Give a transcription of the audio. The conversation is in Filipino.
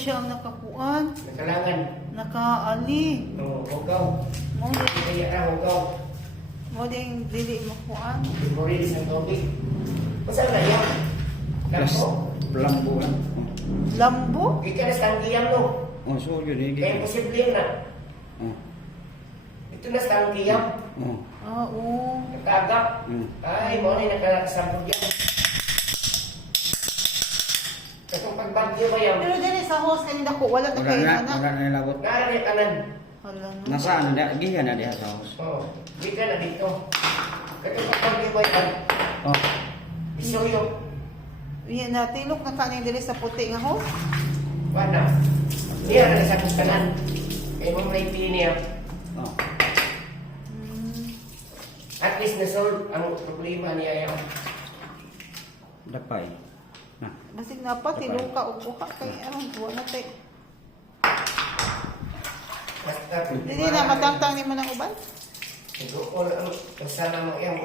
siya ang nakakuan. Nakalangan. Nakaali. Oo, hugaw. Mo di Kaya na hugaw. mo di dili makuan. Iburin sa tubig. Masal na yan. Lambo. Lambo lang. Lambo? Ika na sa tangkiyam no. Oh, so yun eh. Kaya posible na. Oh. Ito na sa tangkiyam. Oh. Ah, oo. Nakagap. Ay, mo na nakasambog yan. Katong pagbagyo ba yan? Pero dili sa host kanina ko wala na kay Wala ana. na nilabot. Nara na kanan. Hala na. Nasaan na? Gihan na diha sa house. Oo. Di ka na dito. Katong pagbagyo ba yan? Oh. Isoyo. Yan na tilok na kaning dili sa puti nga host. Wala. Niya na sa kanan. Kaya mo may niya. Oh. At least na-solve ang problema niya yan. Dapay. Na. Basig na pa tilok ka og buka kay aron wala tay. Basta Dili na matangtang nimo nang uban. Siguro ang kasama mo yan.